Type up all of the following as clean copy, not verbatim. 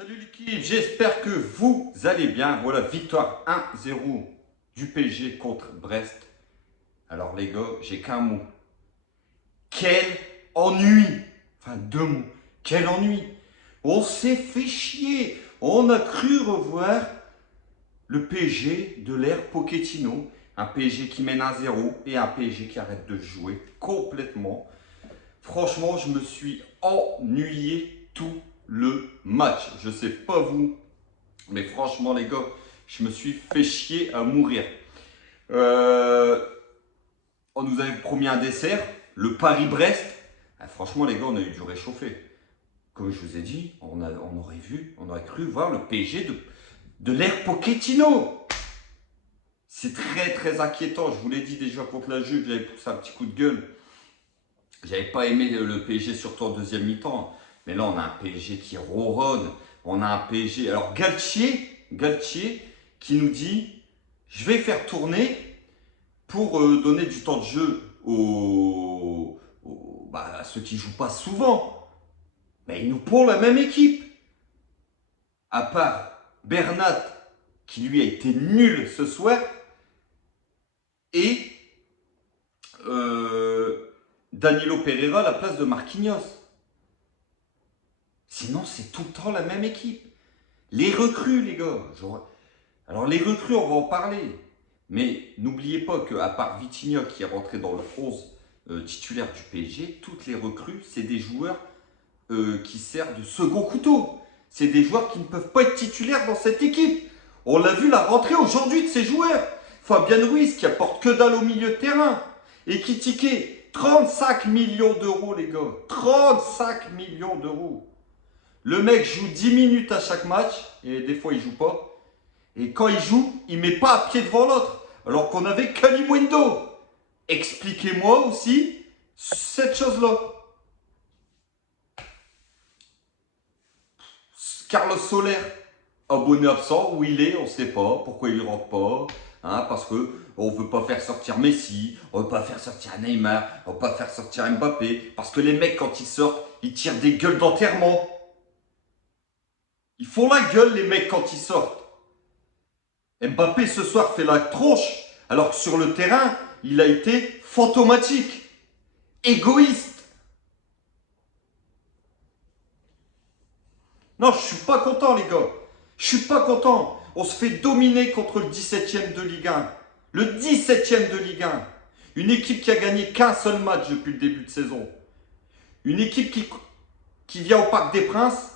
Salut l'équipe, j'espère que vous allez bien. Voilà, victoire 1-0 du PSG contre Brest. Alors les gars, j'ai qu'un mot. Quel ennui. Enfin, deux mots. Quel ennui. On s'est fait chier. On a cru revoir le PSG de l'ère Pochettino. Un PSG qui mène 1-0 et un PSG qui arrête de jouer complètement. Franchement, je me suis ennuyé tout le match. Je sais pas vous, mais franchement les gars, je me suis fait chier à mourir. Euh, on nous avait promis un dessert, le Paris-Brest. Ah, franchement les gars, on a eu du réchauffé. Comme je vous ai dit, on aurait cru voir le PSG de l'ère Pochettino. C'est très très inquiétant. Je vous l'ai dit déjà contre la Juve, j'avais poussé un petit coup de gueule. J'avais pas aimé le PSG, surtout en deuxième mi-temps. Mais là, on a un PSG qui ronronne. On a un PSG. Alors, Galtier qui nous dit je vais faire tourner pour donner du temps de jeu à ceux qui ne jouent pas souvent. Mais ils nous pondent la même équipe. À part Bernat, qui lui a été nul ce soir. Et Danilo Pereira à la place de Marquinhos. Sinon, c'est tout le temps la même équipe. Les recrues, les gars. Alors, les recrues, on va en parler. Mais n'oubliez pas qu'à part Vitinha qui est rentré dans le 11 titulaire du PSG, toutes les recrues, c'est des joueurs qui servent de second couteau. C'est des joueurs qui ne peuvent pas être titulaires dans cette équipe. On l'a vu la rentrée aujourd'hui de ces joueurs. Fabien Ruiz qui apporte que dalle au milieu de terrain. Et qui tiquait 35 millions d'euros, les gars. 35 millions d'euros. Le mec joue 10 minutes à chaque match, et des fois il joue pas. Et quand il joue, il met pas à pied devant l'autre, alors qu'on avait Kalimundo. Expliquez-moi aussi cette chose-là. Carlos Soler, abonné absent, où il est, on ne sait pas. Pourquoi il ne rentre pas, hein, parce qu'on ne veut pas faire sortir Messi, on ne veut pas faire sortir Neymar, on ne veut pas faire sortir Mbappé. Parce que les mecs, quand ils sortent, ils tirent des gueules d'enterrement. Ils font la gueule, les mecs, quand ils sortent. Mbappé, ce soir, fait la tronche, alors que sur le terrain, il a été fantomatique, égoïste. Non, je suis pas content, les gars. Je suis pas content. On se fait dominer contre le 17e de Ligue 1. Le 17e de Ligue 1. Une équipe qui a gagné qu'un seul match depuis le début de saison. Une équipe qui vient au Parc des Princes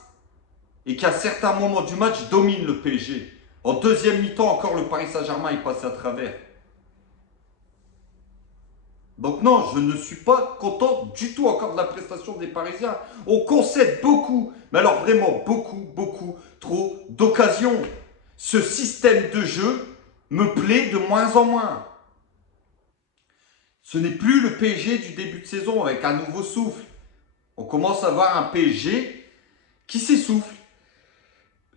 et qui, à certains moments du match, domine le PSG. En deuxième mi-temps, encore le Paris Saint-Germain est passé à travers. Donc non, je ne suis pas content du tout encore de la prestation des Parisiens. On concède beaucoup, mais alors vraiment beaucoup trop d'occasions. Ce système de jeu me plaît de moins en moins. Ce n'est plus le PSG du début de saison avec un nouveau souffle. On commence à voir un PSG qui s'essouffle.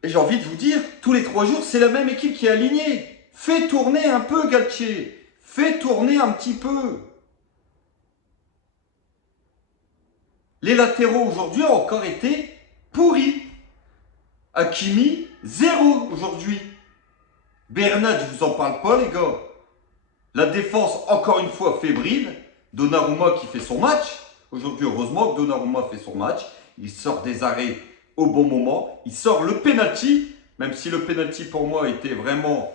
Et j'ai envie de vous dire, tous les 3 jours, c'est la même équipe qui est alignée. Fais tourner un peu, Galtier. Fais tourner un petit peu. Les latéraux aujourd'hui ont encore été pourris. Hakimi, 0 aujourd'hui. Bernat, je vous en parle pas, les gars. La défense, encore une fois, fébrile. Donnarumma qui fait son match. Aujourd'hui, heureusement que Donnarumma fait son match. Il sort des arrêts au bon moment. Il sort le penalty, même si le penalty pour moi était vraiment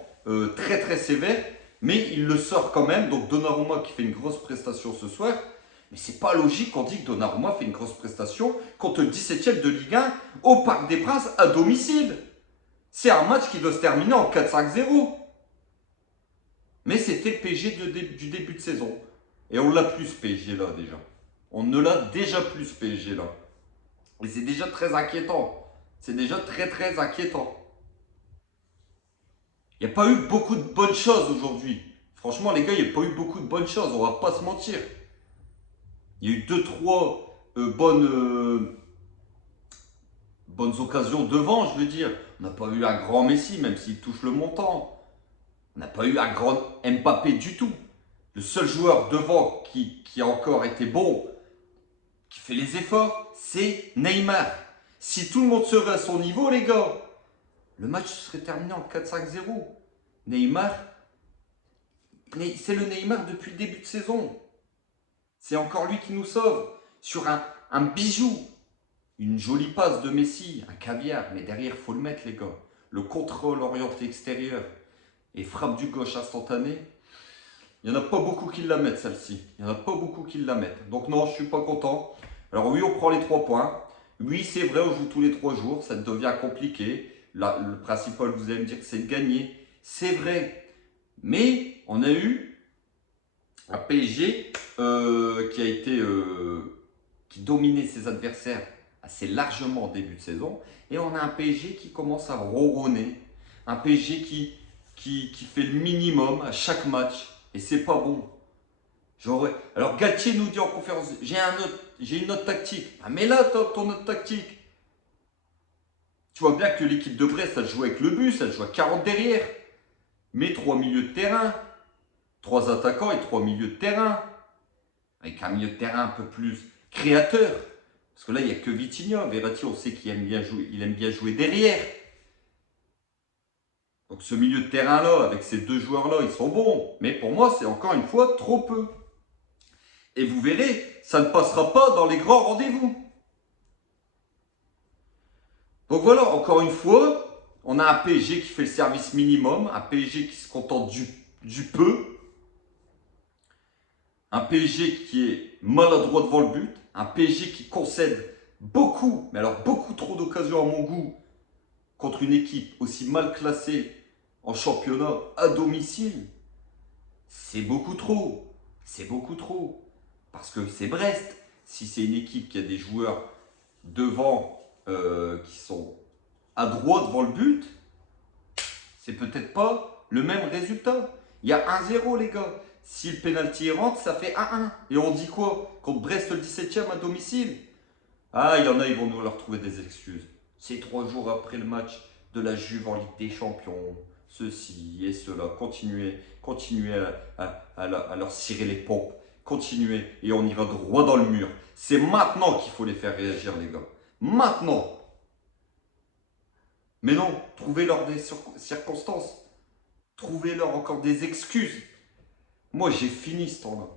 très très sévère. Mais il le sort quand même. Donc Donnarumma qui fait une grosse prestation ce soir. Mais c'est pas logique qu'on dit que Donnarumma fait une grosse prestation contre le 17e de Ligue 1 au Parc des Princes à domicile. C'est un match qui doit se terminer en 4-5-0. Mais c'était le PSG du début de saison. Et on l'a plus ce PSG là déjà. On ne l'a déjà plus ce PSG là. Et c'est déjà très inquiétant. C'est déjà très très inquiétant. Il n'y a pas eu beaucoup de bonnes choses aujourd'hui. Franchement les gars, il n'y a pas eu beaucoup de bonnes choses. On va pas se mentir. Il y a eu 2-3 bonnes occasions devant, je veux dire. On n'a pas eu un grand Messi, même s'il touche le montant. On n'a pas eu un grand Mbappé du tout. Le seul joueur devant qui a encore été bon, qui fait les efforts, c'est Neymar. Si tout le monde serait à son niveau, les gars, le match serait terminé en 4-5-0. Neymar, c'est le Neymar depuis le début de saison. C'est encore lui qui nous sauve. Sur un bijou, une jolie passe de Messi, un caviar. Mais derrière, il faut le mettre, les gars. Le contrôle orienté extérieur et frappe du gauche instantanée. Il n'y en a pas beaucoup qui la mettent, celle-ci. Il n'y en a pas beaucoup qui la mettent. Donc non, je ne suis pas content. Alors oui, on prend les 3 points. Oui, c'est vrai, on joue tous les 3 jours. Ça devient compliqué. Là, le principal, vous allez me dire que c'est de gagner. C'est vrai. Mais on a eu un PSG qui dominait ses adversaires assez largement en début de saison. Et on a un PSG qui commence à ronronner. Un PSG qui fait le minimum à chaque match. Et c'est pas bon. Alors Galtier nous dit en conférence, j'ai une autre tactique. Ah, mais là, ton autre tactique. Tu vois bien que l'équipe de Brest, elle joue avec le bus, elle joue à 40 derrière. Mais 3 milieux de terrain. 3 attaquants et 3 milieux de terrain. Avec un milieu de terrain un peu plus créateur. Parce que là, il n'y a que Vitinha. Verratti, on sait qu'il aime bien jouer derrière. Donc ce milieu de terrain-là, avec ces 2 joueurs-là, ils sont bons. Mais pour moi, c'est encore une fois trop peu. Et vous verrez, ça ne passera pas dans les grands rendez-vous. Donc voilà, encore une fois, on a un PSG qui fait le service minimum, un PSG qui se contente du peu, un PSG qui est maladroit devant le but, un PSG qui concède beaucoup, mais alors beaucoup trop d'occasions à mon goût, contre une équipe aussi mal classée en championnat à domicile. C'est beaucoup trop. C'est beaucoup trop. Parce que c'est Brest. Si c'est une équipe qui a des joueurs devant qui sont à droite devant le but, c'est peut-être pas le même résultat. Il y a 1-0, les gars. Si le pénalty rentre, ça fait 1-1. Et on dit quoi? Contre Brest le 17e à domicile? Ah, il y en a, ils vont nous leur trouver des excuses. C'est 3 jours après le match de la Juve en Ligue des Champions. Ceci et cela. Continuez à leur cirer les pompes. Continuez et on ira droit dans le mur. C'est maintenant qu'il faut les faire réagir, les gars. Maintenant. Mais non, trouvez-leur des circonstances. Trouvez-leur encore des excuses. Moi, j'ai fini ce temps-là.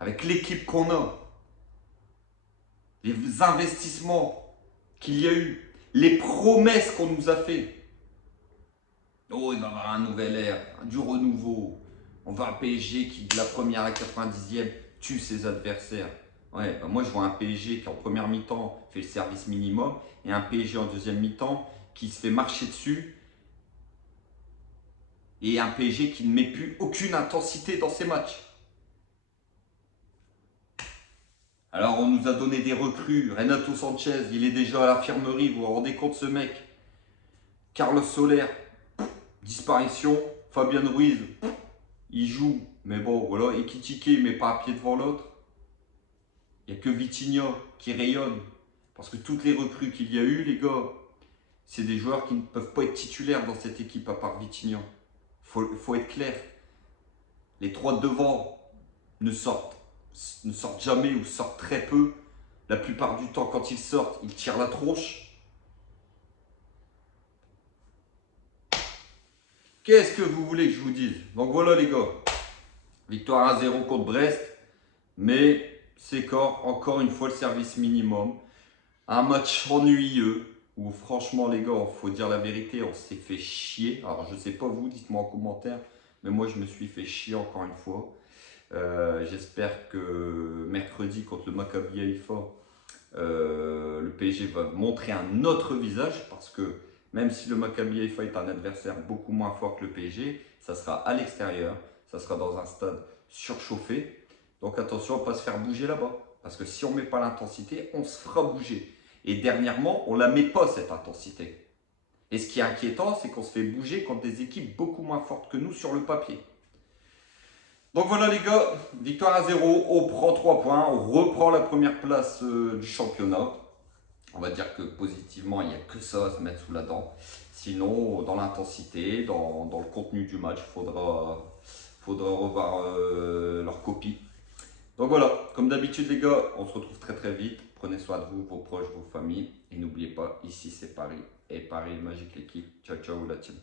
Avec l'équipe qu'on a, les investissements qu'il y a eu, les promesses qu'on nous a fait. Oh, il va y avoir un nouvel air, du renouveau. On va un PSG qui, de la première à 90e, tue ses adversaires. Ouais, bah moi je vois un PSG qui en première mi-temps fait le service minimum et un PSG en deuxième mi-temps qui se fait marcher dessus et un PSG qui ne met plus aucune intensité dans ses matchs. Alors on nous a donné des recrues, Renato Sanchez, il est déjà à l'infirmerie, vous vous rendez compte ce mec? Carlos Soler, disparition, Fabian Ruiz, il joue, mais bon voilà, Ekitike il met pas un pied devant l'autre. Il n'y a que Vitinha qui rayonne. Parce que toutes les recrues qu'il y a eu, les gars, c'est des joueurs qui ne peuvent pas être titulaires dans cette équipe à part Vitinha. Faut être clair. Les 3 devant ne sortent jamais ou sortent très peu. La plupart du temps, quand ils sortent, ils tirent la tronche. Qu'est-ce que vous voulez que je vous dise? Donc voilà les gars. Victoire 1-0 contre Brest. Mais c'est encore une fois le service minimum. Un match ennuyeux. Où franchement les gars, il faut dire la vérité, on s'est fait chier. Alors je sais pas vous, dites-moi en commentaire. Mais moi je me suis fait chier encore une fois. J'espère que mercredi contre le Maccabi Haïfa, le PSG va montrer un autre visage parce que même si le Maccabi Haïfa est un adversaire beaucoup moins fort que le PSG, ça sera à l'extérieur, ça sera dans un stade surchauffé. Donc attention à ne pas se faire bouger là-bas parce que si on ne met pas l'intensité, on se fera bouger. Et dernièrement, on ne la met pas cette intensité. Et ce qui est inquiétant, c'est qu'on se fait bouger contre des équipes beaucoup moins fortes que nous sur le papier. Donc voilà les gars, victoire 1-0, on prend 3 points, on reprend la première place du championnat. On va dire que positivement, il n'y a que ça à se mettre sous la dent. Sinon, dans l'intensité, dans le contenu du match, il faudra revoir leur copie. Donc voilà, comme d'habitude les gars, on se retrouve très très vite. Prenez soin de vous, vos proches, vos familles. Et n'oubliez pas, ici c'est Paris. Et Paris Magique l'équipe. Ciao, ciao la team.